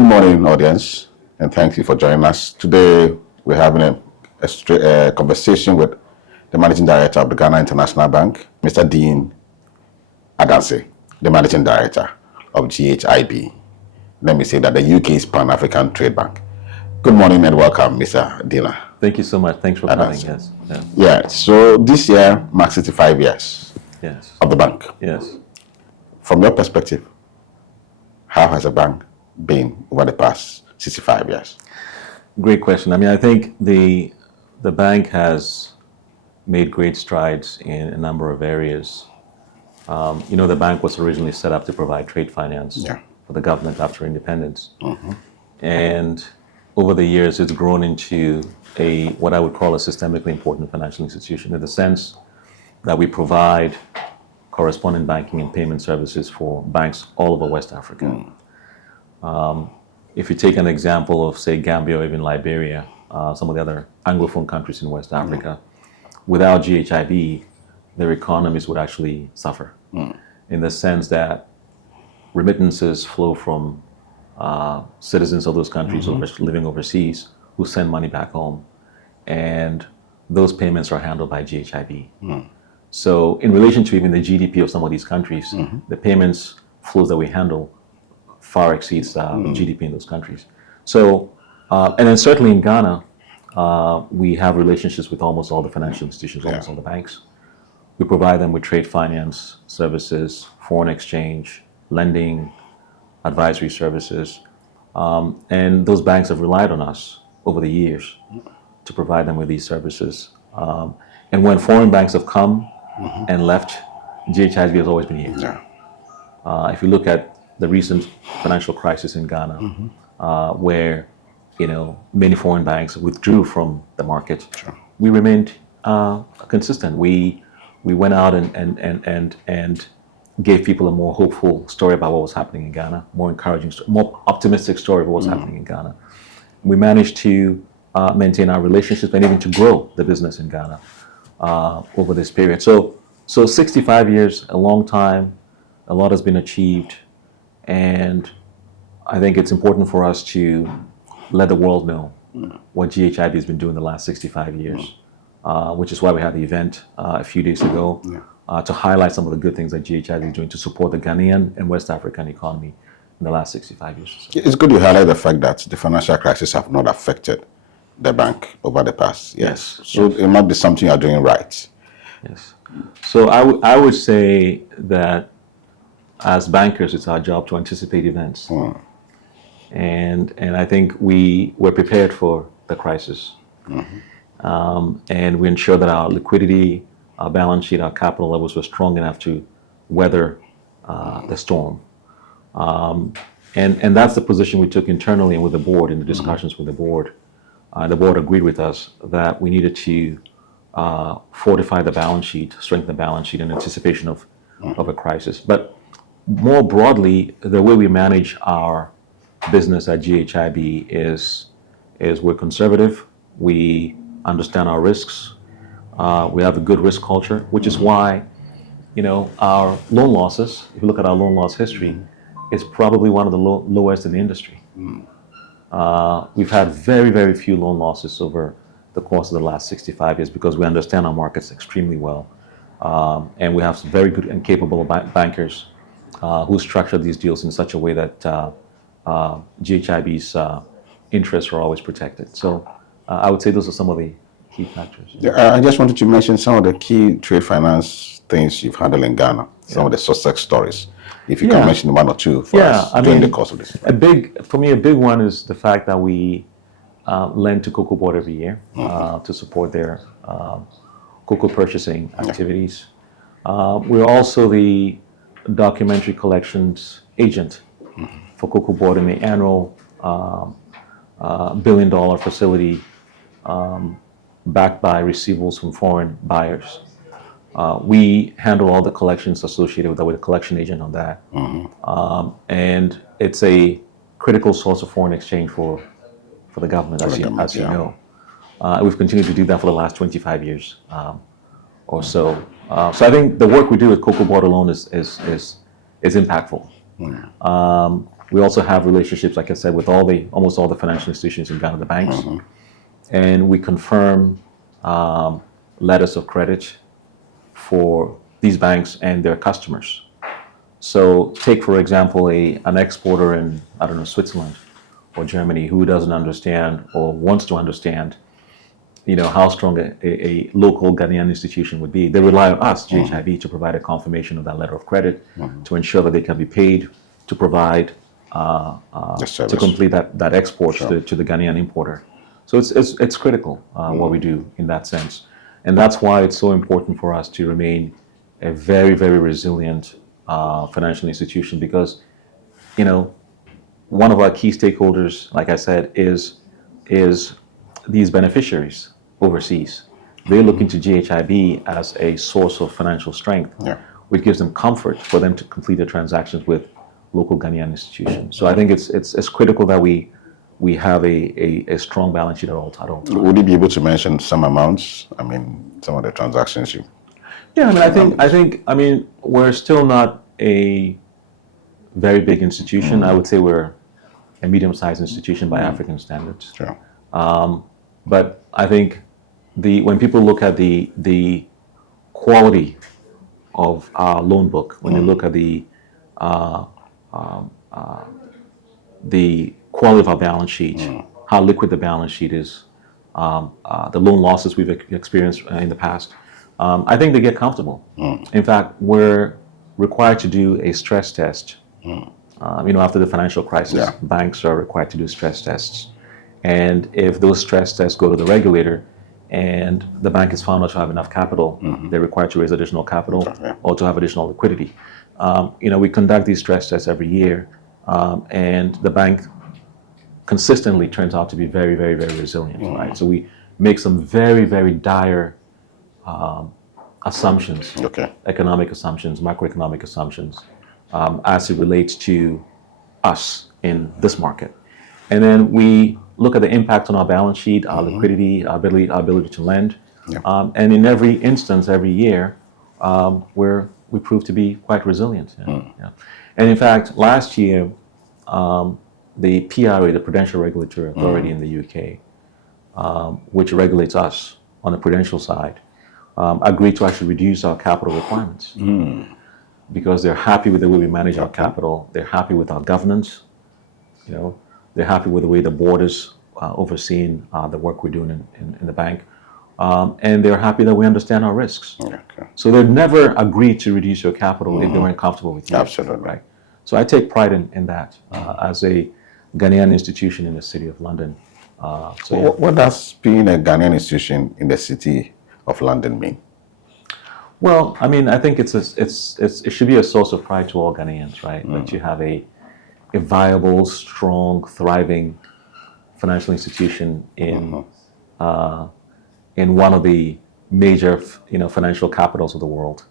Good morning, audience, and thank you for joining us. Today, we're having a conversation with the Managing Director of the Ghana International Bank, Mr. Dean Adanse, the Managing Director of GHIB. Let me say that the UK's Pan-African Trade Bank. Good morning and welcome, Mr. Dean. Thank you so much. Thanks for coming. Adanse. Yes. Yeah, so this year marks 65 years of the bank. Yes. From your perspective, how has the bank been over the past 65 years? Great question. I mean, I think the bank has made great strides in a number of areas. The bank was originally set up to provide trade finance for the government after independence. And over the years, it's grown into what I would call a systemically important financial institution, in the sense that we provide correspondent banking and payment services for banks all over West Africa. If you take an example of, say, Gambia or even Liberia, some of the other Anglophone countries in West Africa, without GHIB, their economies would actually suffer, in the sense that remittances flow from citizens of those countries living overseas who send money back home, and those payments are handled by GHIB. So in relation to even the GDP of some of these countries, the payments flows that we handle far exceeds GDP in those countries. So, and then certainly in Ghana, we have relationships with almost all the financial institutions, almost all the banks. We provide them with trade finance services, foreign exchange, lending, advisory services. And those banks have relied on us over the years to provide them with these services. And when foreign banks have come and left, GHIB has always been here. If you look at the recent financial crisis in Ghana, where many foreign banks withdrew from the market, we remained consistent. We went out and gave people a more hopeful story about what was happening in Ghana, more encouraging, more optimistic story of what was happening in Ghana. We managed to maintain our relationships and even to grow the business in Ghana over this period. So 65 years, a long time, a lot has been achieved, and I think it's important for us to let the world know what GHIB has been doing the last 65 years, which is why we had the event a few days ago to highlight some of the good things that GHIB is doing to support the Ghanaian and West African economy in the last 65 years. It's good you highlight the fact that the financial crisis have not affected the bank over the past years. So it might be something you're doing right. Yes. So I would say that as bankers, it's our job to anticipate events. And I think we were prepared for the crisis. And we ensured that our liquidity, our balance sheet, our capital levels were strong enough to weather the storm. And that's the position we took internally and with the board in the discussions with the board. The board agreed with us that we needed to fortify the balance sheet, strengthen the balance sheet in anticipation of a crisis. But more broadly, the way we manage our business at GHIB is we're conservative. We understand our risks. We have a good risk culture, which is why, our loan losses, if you look at our loan loss history, is probably one of the lowest in the industry. We've had very, very few loan losses over the course of the last 65 years because we understand our markets extremely well. And we have some very good and capable bankers who structure these deals in such a way that GHIB's interests are always protected. So I would say those are some of the key factors. I just wanted to mention some of the key trade finance things you've handled in Ghana, some of the success stories. If you can mention one or two for us during the course of this. For me, a big one is the fact that we lend to Cocoa Board every year to support their cocoa purchasing activities. We're also the documentary collections agent for Cocoa Board in the annual $1 billion facility backed by receivables from foreign buyers. We handle all the collections associated with that, with a collection agent on that. And it's a critical source of foreign exchange for the government, as you know. We've continued to do that for the last 25 years or so. So I think the work we do with Cocoa Board alone is impactful. We also have relationships, like I said, with almost all the financial institutions in Ghana, the banks, and we confirm letters of credit for these banks and their customers. So take, for example, an exporter in, I don't know, Switzerland or Germany who doesn't understand or wants to understand, how strong a local Ghanaian institution would be. They rely on us, GHIB, to provide a confirmation of that letter of credit, to ensure that they can be paid to provide, to complete that export to the Ghanaian importer. So it's critical what we do in that sense. And that's why it's so important for us to remain a very, very resilient financial institution, because, one of our key stakeholders, like I said, is these beneficiaries overseas. They look into GHIB as a source of financial strength, which gives them comfort for them to complete their transactions with local Ghanaian institutions. So I think it's critical that we have a strong balance sheet at all times. Would you be able to mention some amounts? I mean, some of the transactions you... Yeah, I think we're still not a very big institution. I would say we're a medium-sized institution by African standards. Sure. But I think when people look at the quality of our loan book, when they look at the quality of our balance sheet, how liquid the balance sheet is, the loan losses we've experienced in the past, I think they get comfortable. In fact, we're required to do a stress test. After the financial crisis, banks are required to do stress tests. And if those stress tests go to the regulator and the bank is found not to have enough capital, they're required to raise additional capital or to have additional liquidity. We conduct these stress tests every year, and the bank consistently turns out to be very, very, very resilient. Right? So we make some very, very dire assumptions, economic assumptions, macroeconomic assumptions, as it relates to us in this market. And then we look at the impact on our balance sheet, our liquidity, our ability to lend. And in every instance, every year, we prove to be quite resilient. And in fact, last year, the PRA, the Prudential Regulatory Authority in the UK, which regulates us on the prudential side, agreed to actually reduce our capital requirements because they're happy with the way we manage our capital. They're happy with our governance. They're happy with the way the board is overseeing the work we're doing in the bank. And they're happy that we understand our risks. So they'd never agree to reduce your capital if they weren't comfortable with you. Absolutely. Right. So I take pride in that as a Ghanaian institution in the City of London. What does being a Ghanaian institution in the City of London mean? Well, I think it should be a source of pride to all Ghanaians, right? That you have a viable, strong, thriving financial institution in one of the major, financial capitals of the world,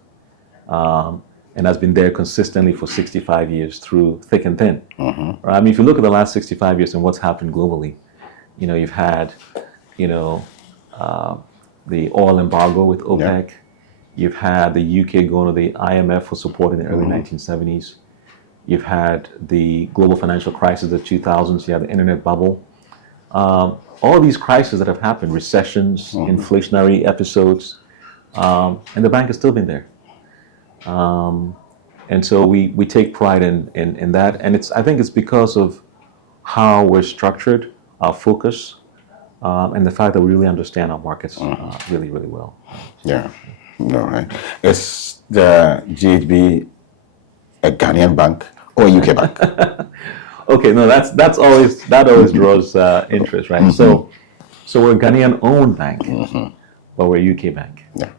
and has been there consistently for 65 years through thick and thin. Right? If you look at the last 65 years and what's happened globally, you've had, the oil embargo with OPEC. You've had the UK going to the IMF for support in the early 1970s. You've had the global financial crisis of the 2000s. You had the internet bubble. All these crises that have happened, recessions, inflationary episodes, and the bank has still been there. And so we take pride in that. And I think it's because of how we're structured, our focus, and the fact that we really understand our markets really, really well. Yeah. No, right. Is the GHB a Ghanaian bank or a UK bank? Okay, no, that always draws interest, right? So we're a Ghanaian-owned bank, but we're a UK bank. Yeah.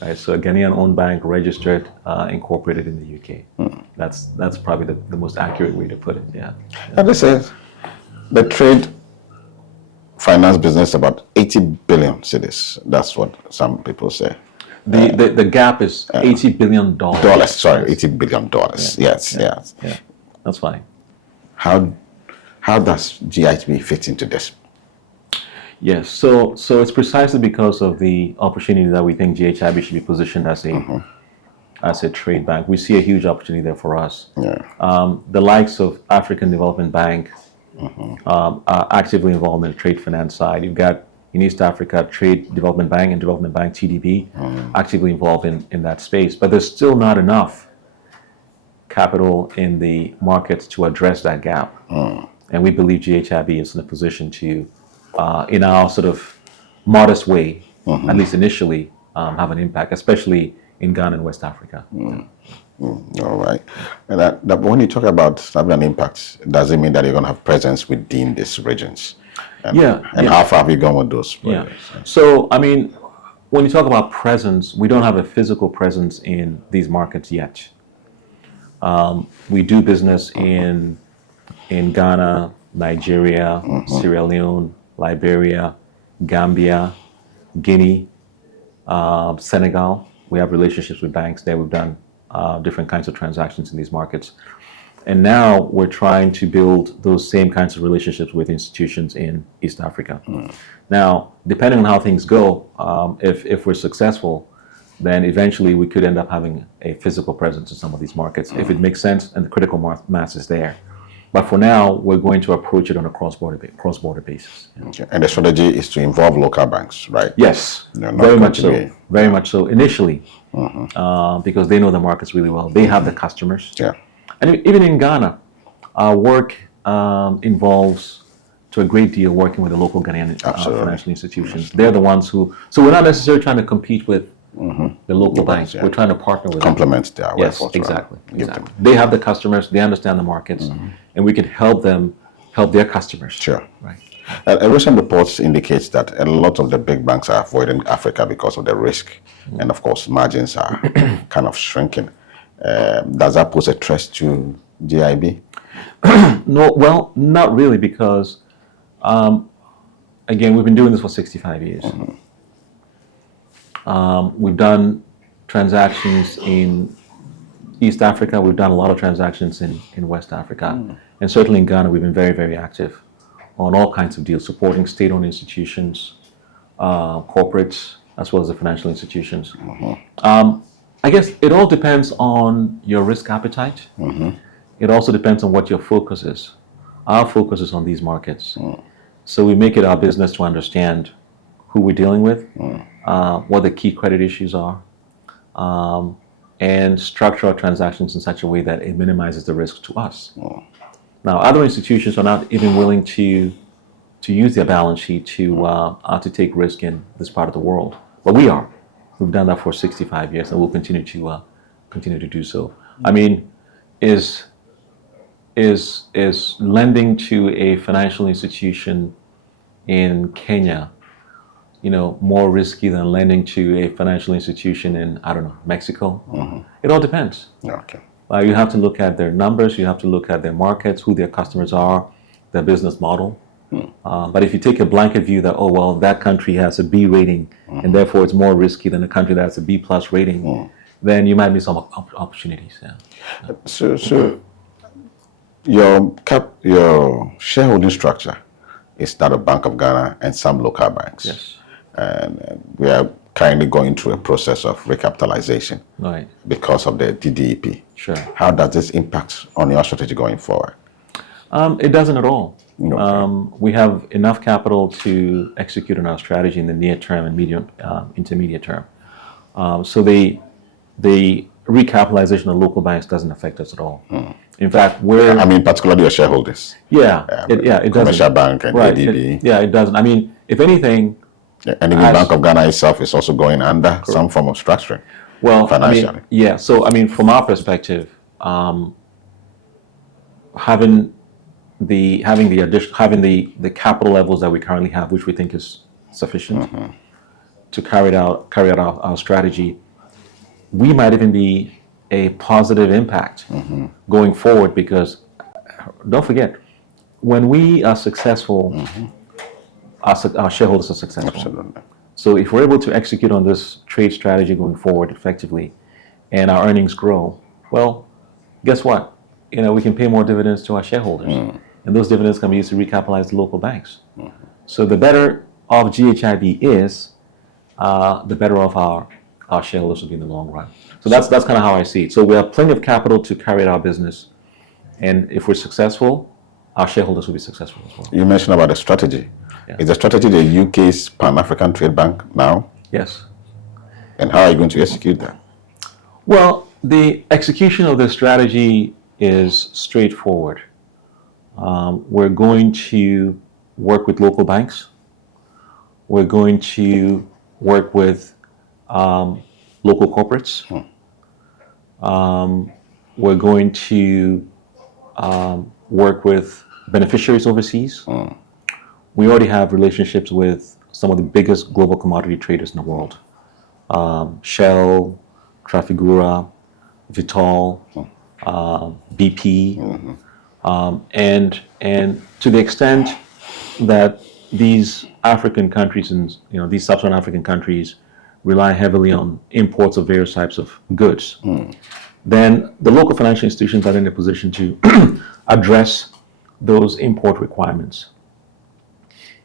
Right. So a Ghanaian-owned bank, registered, incorporated in the UK. That's probably the most accurate way to put it. Yeah. And this is the trade finance business about 80 billion cedis. That's what some people say. The gap is $80 billion. $80 billion. Yes. Yeah, that's fine. How does GHB fit into this? Yes, so it's precisely because of the opportunity that we think GHIB should be positioned as as a trade bank. We see a huge opportunity there for us. Yeah. The likes of African Development Bank are actively involved in the trade finance side. You've got in East Africa, Trade Development Bank and Development Bank, TDB, actively involved in that space. But there's still not enough capital in the markets to address that gap. And we believe GHIB is in a position to, in our sort of modest way, at least initially, have an impact, especially in Ghana and West Africa. All right. And that when you talk about having an impact, does it mean that you're going to have presence within these regions? And, and how far have you gone with those projects? So, I mean, when you talk about presence, we don't have a physical presence in these markets yet. We do business in Ghana, Nigeria, Sierra Leone, Liberia, Gambia, Guinea, Senegal. We have relationships with banks there. We've done different kinds of transactions in these markets. And now we're trying to build those same kinds of relationships with institutions in East Africa. Now, depending on how things go, if we're successful, then eventually we could end up having a physical presence in some of these markets if it makes sense and the critical mass is there. But for now, we're going to approach it on a cross-border basis. Okay. And the strategy is to involve local banks, right? Yes, very much so. Very much so initially, because they know the markets really well. They have the customers. Yeah. And even in Ghana, our work involves, to a great deal, working with the local Ghanaian financial institutions. They're the ones who, so we're not necessarily trying to compete with the local banks. We're trying to partner with complement their Yes, efforts. exactly. They have the customers, they understand the markets, and we can help them help their customers. Sure. Right. A recent report indicates that a lot of the big banks are avoiding Africa because of the risk, and of course margins are kind of shrinking. Does that pose a threat to GIB? No, well, not really, because again, we've been doing this for 65 years. We've done transactions in East Africa. We've done a lot of transactions in West Africa. And certainly in Ghana, we've been very, very active on all kinds of deals, supporting state-owned institutions, corporates, as well as the financial institutions. I guess it all depends on your risk appetite. It also depends on what your focus is. Our focus is on these markets. So we make it our business to understand who we're dealing with, what the key credit issues are, and structure our transactions in such a way that it minimizes the risk to us. Now, other institutions are not even willing to use their balance sheet to take risk in this part of the world, but we are. We've done that for 65 years, and we'll continue to do so. I mean, is lending to a financial institution in Kenya, more risky than lending to a financial institution in, I don't know, Mexico? It all depends. Okay. You have to look at their numbers, you have to look at their markets, who their customers are, their business model. But if you take a blanket view that, oh, well, that country has a B rating, and therefore it's more risky than a country that has a B plus rating, then you might miss some opportunities. Yeah. So your shareholding structure is that of Bank of Ghana and some local banks. Yes. And we are currently going through a process of recapitalization because of the DDEP. Sure. How does this impact on your strategy going forward? It doesn't at all. Okay. We have enough capital to execute on our strategy in the near term and intermediate term. So the recapitalization of local banks doesn't affect us at all. In fact, particularly your shareholders. It doesn't. Commercial Bank and ADB. It doesn't. I mean, if anything... And even Bank of Ghana itself is also going under some form of structuring. Well, financially. From our perspective, having the capital levels that we currently have, which we think is sufficient to carry out our strategy, we might even be a positive impact going forward, because don't forget, when we are successful, our shareholders are successful. Absolutely. So if we're able to execute on this trade strategy going forward effectively, and our earnings grow, well, guess what? We can pay more dividends to our shareholders, and those dividends can be used to recapitalize the local banks. So the better off GHIB is, the better off our shareholders will be in the long run. So that's kind of how I see it. So we have plenty of capital to carry out our business, and if we're successful, our shareholders will be successful as well. You mentioned about the strategy. Yeah. Is the strategy the UK's Pan-African Trade Bank now? Yes. And how are you going to execute that? Well, the execution of the strategy is straightforward. We're going to work with local banks. We're going to work with local corporates. We're going to work with beneficiaries overseas. We already have relationships with some of the biggest global commodity traders in the world. Shell, Trafigura, Vitol, BP, and to the extent that these African countries and these sub-Saharan African countries rely heavily on imports of various types of goods, then the local financial institutions are in a position to address those import requirements.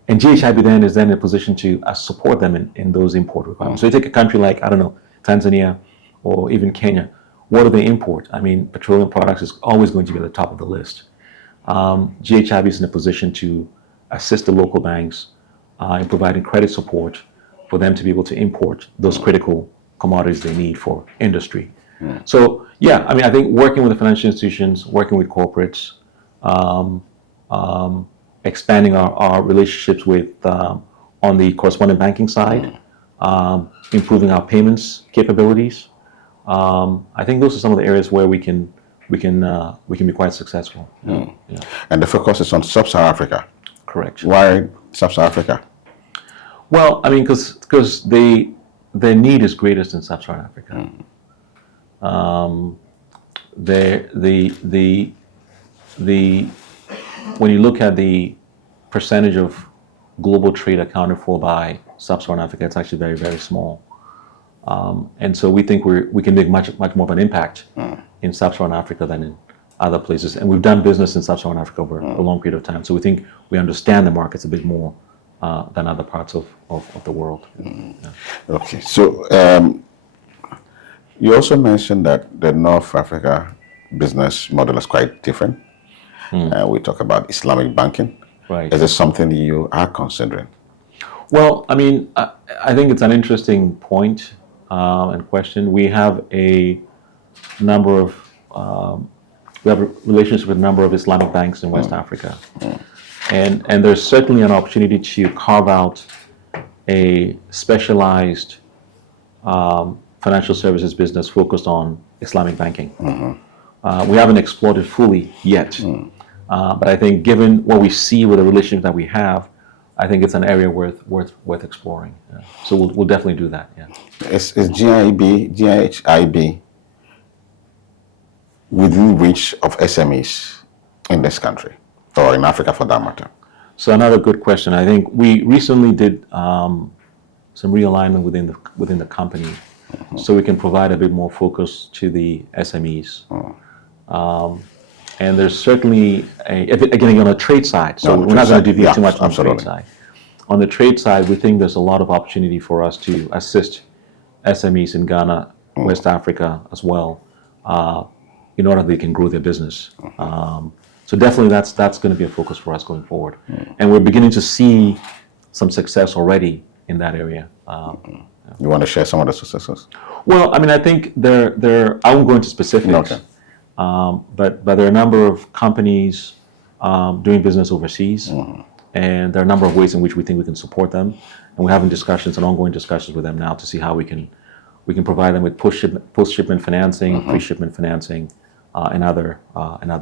And GHIB then is in a position to support them in those import requirements. So you take a country like, I don't know, Tanzania or even Kenya. What do they import? I mean, petroleum products is always going to be at the top of the list. GHIB is in a position to assist the local banks in providing credit support for them to be able to import those critical commodities they need for industry. So, yeah, I mean, I think working with the financial institutions, working with corporates, expanding our relationships with on the correspondent banking side, improving our payments capabilities. I think those are some of the areas where we can be quite successful. Yeah. And the focus is on Sub-Saharan Africa. Correct. Why Sub-Saharan Africa? Well, I mean, because the need is greatest in Sub-Saharan Africa. When you look at the percentage of global trade accounted for by Sub-Saharan Africa, it's actually very, very small. And so we think we can make much more of an impact in Sub-Saharan Africa than in other places. And we've done business in Sub-Saharan Africa over a long period of time. So we think we understand the markets a bit more than other parts of the world. Yeah. Okay, so you also mentioned that the North Africa business model is quite different. We talk about Islamic banking. Right. Is this something you are considering? Well, I mean, I think it's an interesting point and question. We have a number of we have a relationship with a number of Islamic banks in West Africa, and there's certainly an opportunity to carve out a specialized financial services business focused on Islamic banking. We haven't explored it fully yet, but I think given what we see with the relationship that we have, I think it's an area worth exploring. Yeah. So we'll definitely do that. Yeah. Is GHIB within reach of SMEs in this country or in Africa for that matter? So another good question. I think we recently did some realignment within the company, so we can provide a bit more focus to the SMEs. And there's certainly again on the trade side. So we're not going to deviate too much on the trade side. On the trade side, we think there's a lot of opportunity for us to assist SMEs in Ghana, West Africa as well, in order that they can grow their business. So definitely that's going to be a focus for us going forward. And we're beginning to see some success already in that area. You want to share some of the successes? Well, I mean, I think I won't go into specifics, but there are a number of companies doing business overseas, and there are a number of ways in which we think we can support them. And we're having discussions and ongoing discussions with them now to see how we can provide them with post-shipment financing, pre-shipment financing, and other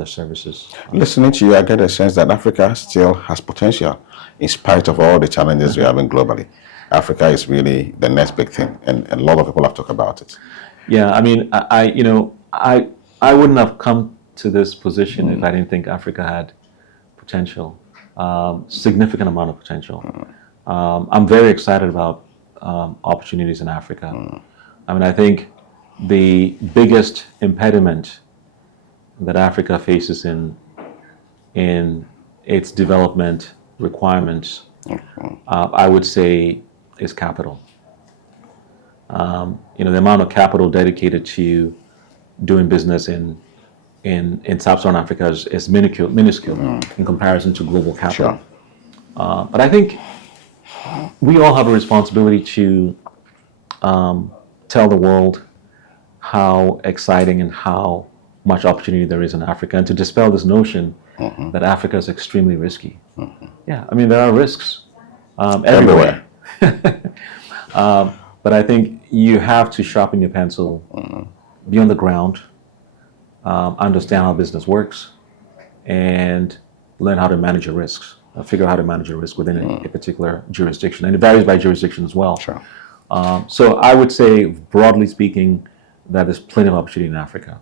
services. Listening to you, I get a sense that Africa still has potential in spite of all the challenges we're having globally. Africa is really the next big thing, and a lot of people have talked about it. Yeah, I mean, I wouldn't have come to this position if I didn't think Africa had potential, significant amount of potential. I'm very excited about opportunities in Africa. I mean, I think the biggest impediment that Africa faces in its development requirements, I would say, is capital. The amount of capital dedicated to doing business in sub-Saharan Africa is minuscule in comparison to global capital. Sure. But I think we all have a responsibility to tell the world how exciting and how much opportunity there is in Africa, and to dispel this notion that Africa is extremely risky. Yeah, I mean, there are risks everywhere. But I think you have to sharpen your pencil, be on the ground, understand how business works, and learn how to manage your risks. Figure out how to manage your risk within a particular jurisdiction, and it varies by jurisdiction as well. Sure. So I would say, broadly speaking, that there's plenty of opportunity in Africa.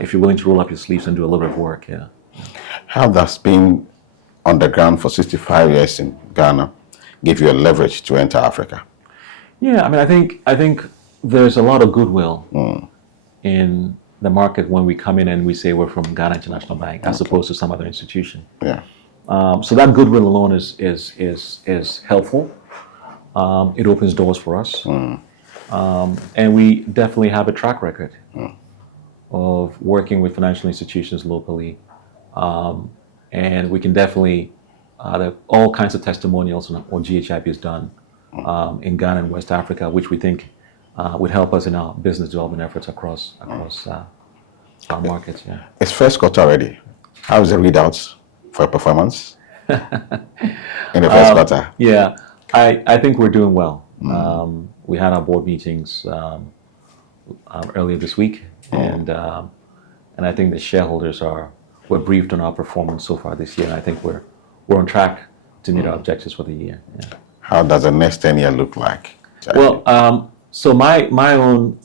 If you're willing to roll up your sleeves and do a little bit of work, yeah. How that's been on the ground for 65 years in Ghana give you a leverage to enter Africa? Yeah, I mean, I think there's a lot of goodwill in the market when we come in and we say we're from Ghana International Bank, as opposed to some other institution. Yeah. So that goodwill alone is helpful. It opens doors for us, and we definitely have a track record of working with financial institutions locally, and we can definitely there are all kinds of testimonials on what GHIB has done in Ghana and West Africa, which we think would help us in our business development efforts across our markets. Yeah. It's first quarter already. How is the readouts for performance in the first quarter? Yeah, I think we're doing well. We had our board meetings earlier this week, and I think the shareholders were briefed on our performance so far this year. And I think we're on track to meet our objectives for the year. Yeah. How does the next 10 year look like? Well, so my own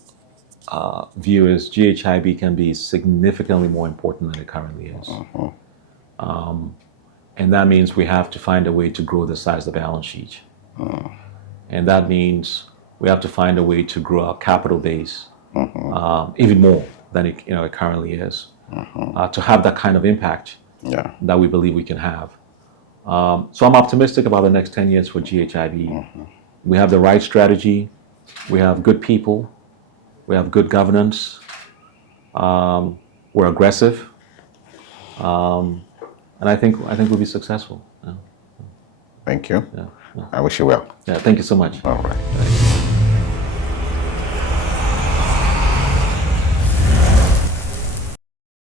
view is GHIB can be significantly more important than it currently is. And that means we have to find a way to grow the size of the balance sheet. And that means we have to find a way to grow our capital base even more than it currently is, to have that kind of impact that we believe we can have. So I'm optimistic about the next 10 years for GHIB. We have the right strategy. We have good people. We have good governance. We're aggressive. And I think we'll be successful. Yeah. Thank you. Yeah. I wish you well. Yeah, thank you so much. All right.